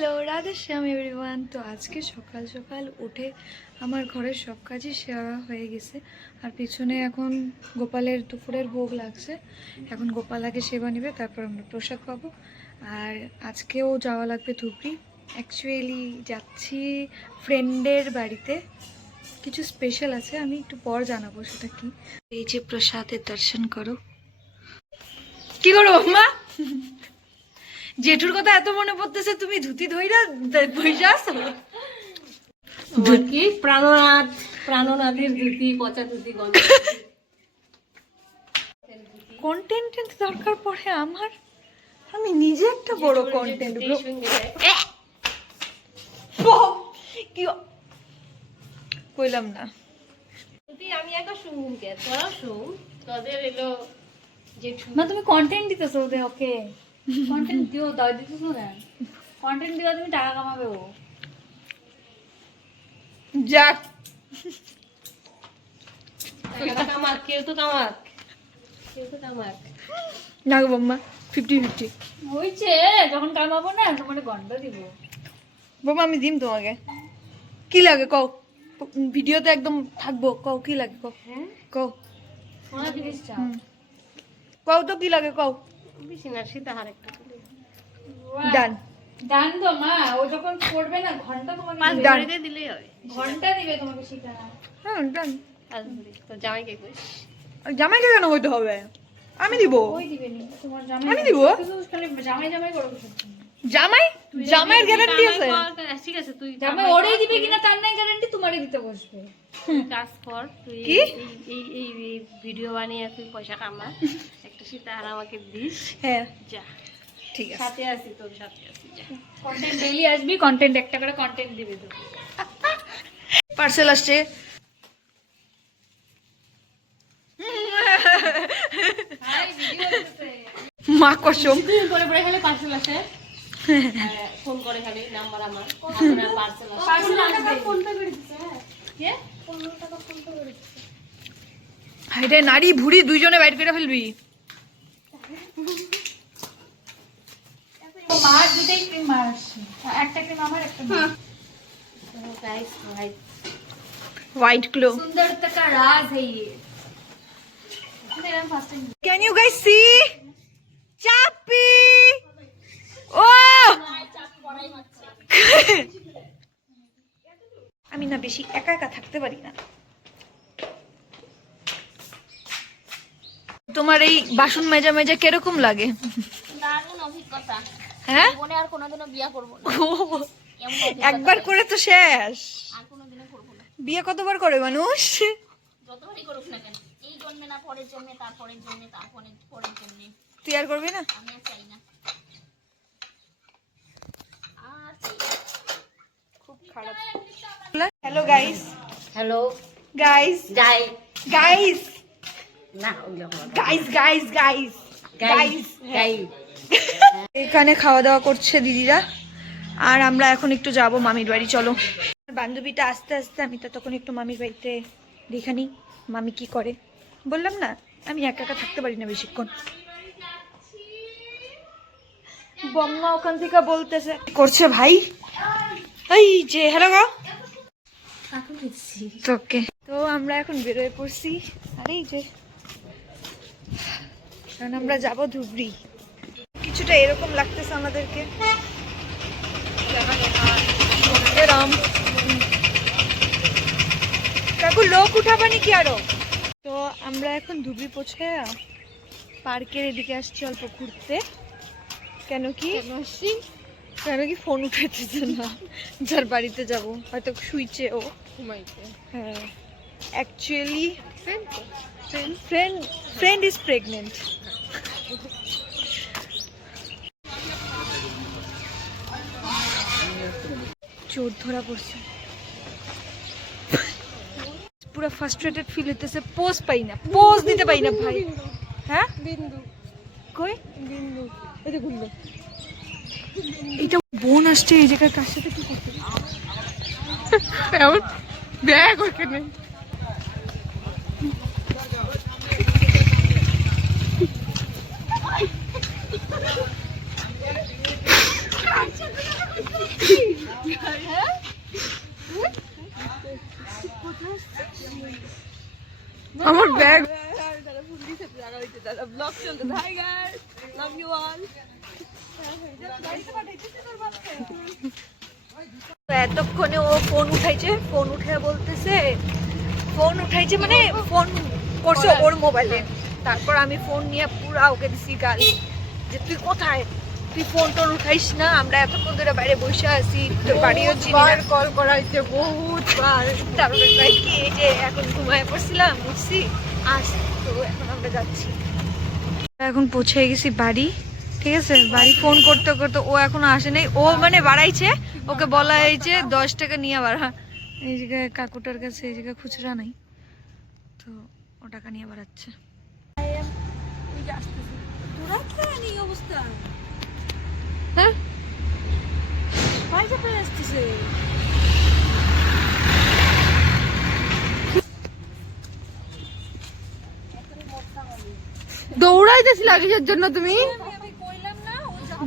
Hello Radhe শ্যাম everyone. তো আজকে সকাল সকাল উঠে আমার ঘরের সব কাজই সেরা হয়ে গেছে। আর পিছনে এখন গোপালের দুপুরের ভোগ লাগছে। এখন গোপাল আগে সেবা নেবে, তারপর আমরা প্রসাদ পাবো। আর আজকেও যাওয়া লাগবে ধুবড়ি। অ্যাকচুয়ালি যাচ্ছি ফ্রেন্ডের বাড়িতে, কিছু স্পেশাল আছে, আমি একটু পর জানাবো সেটা কি। এই যে প্রসাদের দর্শন করো। কি করো মা? জেঠুর কথা এত মনে পড়তেছে, তুমি ধুতি ধইরা বইসা আসো? কি প্রাণনাথ, প্রাণনাথের ধুতি, পচা ধুতি, কন্টেন্ট দরকার পড়ে আমার, আমি নিজে একটা বড় কন্টেন্ট কি কইলাম না। আমি একা শুনুন কে, তোরা শুন, তোদের এলো জেঠু। না তুমি কন্টেন্ট দিতেছো ওদের, ওকে কন্টেন্ট দিও, দাও দিতেছো না কন্টেন্ট দিও, তুমি টাকা কামাবে ও। যাক কামাক, কেউ তো কামাক, কেউ তো কামাক। না গো বম্মা, 50-50 হইছে, যখন কামাবো না তোমার গন্ডা দিব। বম্মা আমি দিম তোমাকে। কি লাগে কও, ভিডিওতে একদম থাকবো। কও কি লাগে কও, কও সোনা জিনিস চাও? কও তো কি লাগে কও। বেশি না, সীতাহার একটা ডান ডান তো মা, ও যখন করবে না ঘন্টা তোমাকে দিবে। ডান দিলেই হয়। ঘন্টা দিবে তোমাকে সেটা। হ্যাঁ ডান। তো জামাইকে কইস, জামাইকে কেন হইতে হবে? আমি দিব। ওই দিবে নি তোমার জামাই, আমি দিব। শুধু খালি জামাই জামাই করো কিছু। জামাই, জামাইয়ের গ্যারান্টি আছে। ঠিক আছে, তুই জামাই ওরেই দিবে কিনা তার নাই গ্যারান্টি, তোমারই দিতে বসবে। কাজ কর, তুই কি? এই ভিডিও বানিয়ে তুই পয়সা কামা, একটা সীতাহার আমাকে দিস। হ্যাঁ যা, ঠিক আছে। সাথে আছি, তোর সাথে আছি, যা। কন্টেন্ট ডেইলি আসবি, কন্টেন্ট একটা করে কন্টেন্ট দিবে তো। পার্সেল আসছে। হাই ভিডিও দিতেছে। মা কসম। দুদিন পরে পরে খালি পার্সেল আসে, ফোন করে খালি, নাম্বার আমার, আপনার পার্সেল আসে। পার্সেল আসবে। কে? হাইরে নারী ভুড়ি দুইজনে বাইট করে ফেলবি। ও মার দুটাই ক্রিম মার আসছে, একটা ক্রিম আমার, একটা মার। तो गाइस, भाई হোয়াইট গ্লো। सुंदरता का राज है ये। मेरा first time. Can you guys see? চাপি ও আমি না বেশি একা একা থাকতে পারি না। তোমার এই বাসন মেজা মেজা কিরকম লাগে? দারুণ অভিজ্ঞতা। হ্যাঁ, জীবনে আর কোনোদিনও বিয়ে করব না। একবার করে তো শেষ। আর কোনোদিনও করব না। বিয়ে কতবার করে মানুষ? যতবারই করুক না কেন, এই জন্মে না, পরের জন্মে, তারপরের জন্মে, তারপরের পরের জন্মে। তুই আর করবি না? আমি আর চাই না। আর চাই না। খুব খারাপ। হ্যালো গাইস, হ্যালো গাইস, যাই গাইস, না, গাইস, গাইস, গাইস, গাইস। গাই এখানে খাওয়া দাওয়া করছে দিদিরা, আর আমরা এখন একটু যাব মামির বাড়ি। চলো। বান্ধবীটা আস্তে আস্তে, আমি তো তখন একটু মামির বাড়িতে দেখানি মামি কি করে। বললাম না আমি একা একা থাকতে পারি না বেশিক্ষণ। বম্মা ওখান থেকে বলতেছে করছে ভাই, এই যে হ্যালো গো। ওকে, তো আমরা এখন বেরোয় পড়ছি। আর এই যে কারণ আমরা যাব ধুবড়ি। কিছুটা এরকম লাগতেছে আমাদেরকে। এরম কাকু লোক উঠাবানি কি আরো। তো আমরা এখন ধুবড়ি পৌঁছে পার্কের এদিকে আসছি অল্প ঘুরতে। কেন কি ফোন উঠাইতেছে না, যার বাড়িতে যাব হয়তো শুইছে ও ঘুমাইতে। হ্যাঁ, অ্যাকচুয়ালি ফ্রেন্ড ইজ প্রেগনেন্ট। চোর ধরা পড়ছে, পুরো ফ্রাস্ট্রেটেড ফিল হইতেছে। পোজ পাই না, পোজ দিতে পাই না ভাই। হ্যাঁ বিন্দু কই? বিন্দু এই যে গুলো, এটা বোন আসছে এই জায়গায় কার সাথে কি করতে? এমন ব্যাগ ওখানে। আমার ব্যাগ এতক্ষণে ও ফোন উঠাইছে, ফোন উঠে বলতেছে, ফোন উঠাইছে মানে ফোন করছে ওর মোবাইলে। তারপর আমি ফোন নিয়ে পুরা ওকে দিছি গালি যে তুই কোথায়, তুই ফোন টোন উঠাইস না, আমরা এতক্ষণ ধরে বাইরে বসে আছি, তোর বাড়িও চিনি না, কল করাইছে বহুত বার। তারপরে কয় কি এই যে এখন ঘুমায় পড়ছিলাম, উঠছি আস, তো এখন আমরা যাচ্ছি। এখন পৌঁছে গেছি বাড়ি, ঠিক আছে। বাড়ি ফোন করতে করতে ও এখনো আসে নাই, ও মানে বাড়াইছে, ওকে বলা হয়েছে 10 টাকা নিয়ে বাড়া। এই জায়গায় কাকুটার কাছে এই জায়গায় খুচরা নাই, তো ও টাকা নিয়ে বাড়াচ্ছে। হ্যাঁ দৌড়াইতেছি লাগেজের জন্য, তুমি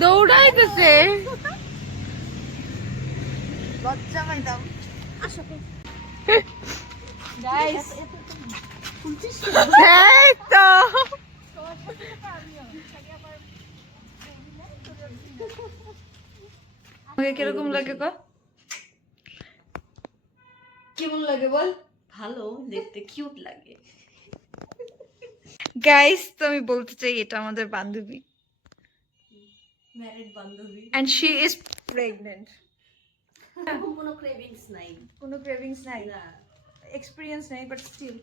দৌড়াইতেছে লজ্জা পাইতাম। এই তো আমাকে কিরকম লাগে ক, কেমন লাগে বল? ভালো দেখতে, কিউট লাগে। গাইস, তো আমি বলতে চাই এটা আমাদের বান্ধবী, ম্যারিড বান্ধবী। and she is pregnant. কোনো ক্রেভিংস নাই। কোনো ক্রেভিংস নাই, না, এক্সপেরিয়েন্স নাই, বাট স্টিল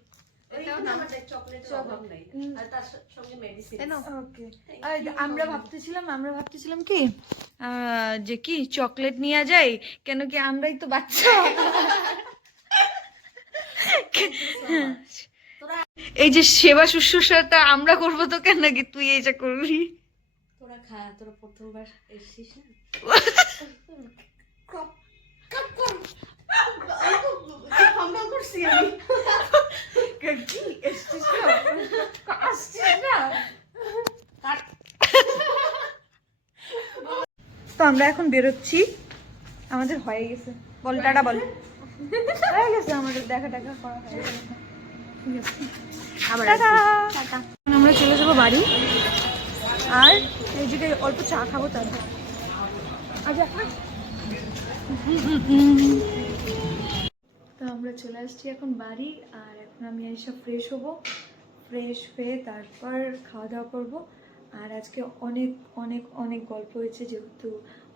এটাও না আমাদের চকলেটের অভাব নাই, আর তার সঙ্গে মেডিসিন। ওকে। আমরা ভাবতেছিলাম কি যে কি চকলেট নিয়ে যাই, কেন কি আমরাই তো বাচ্চা। এই যে সেবা শুশ্রূষাটা আমরা করবো, তো কেন নাকি তুই এইটা করবি? তোরা খা, তোরা প্রথমবার এসেছিস না। তো আমরা এখন বেরোচ্ছি, আমাদের হয়ে গেছে, বল টাটা বল, হয়ে গেছে আমাদের দেখা টাকা করা হয়ে গেছে, ঠিক আছে টাটা। এখন আমরা চলে যাবো বাড়ি, আর এই জায়গায় অল্প চা খাবো তারপর। আচ্ছা, তো আমরা চলে আসছি এখন বাড়ি, আর এখন আমি এসে ফ্রেশ হব, ফ্রেশ হয়ে তারপর খাওয়া দাওয়া করবো। আর আজকে অনেক অনেক অনেক গল্প হয়েছে, যেহেতু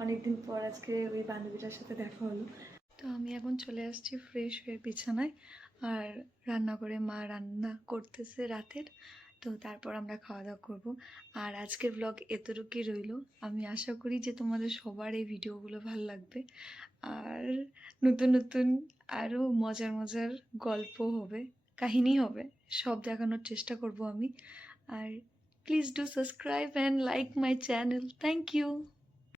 অনেকদিন পর আজকে ওই বান্ধবীটার সাথে দেখা হলো। তো আমি এখন চলে আসছি ফ্রেশ হয়ে বিছানায়, আর রান্না করে মা রান্না করতেছে রাতের, তো তারপর আমরা খাওয়া দাওয়া করবো। আর আজকের ব্লগ এতটুকুই রইলো। আমি আশা করি যে তোমাদের সবার এই ভিডিওগুলো ভালো লাগবে, আর নতুন নতুন আরও মজার মজার গল্প হবে, কাহিনী হবে, সব দেখানোর চেষ্টা করব আমি। আর please do subscribe and like my channel. Thank you.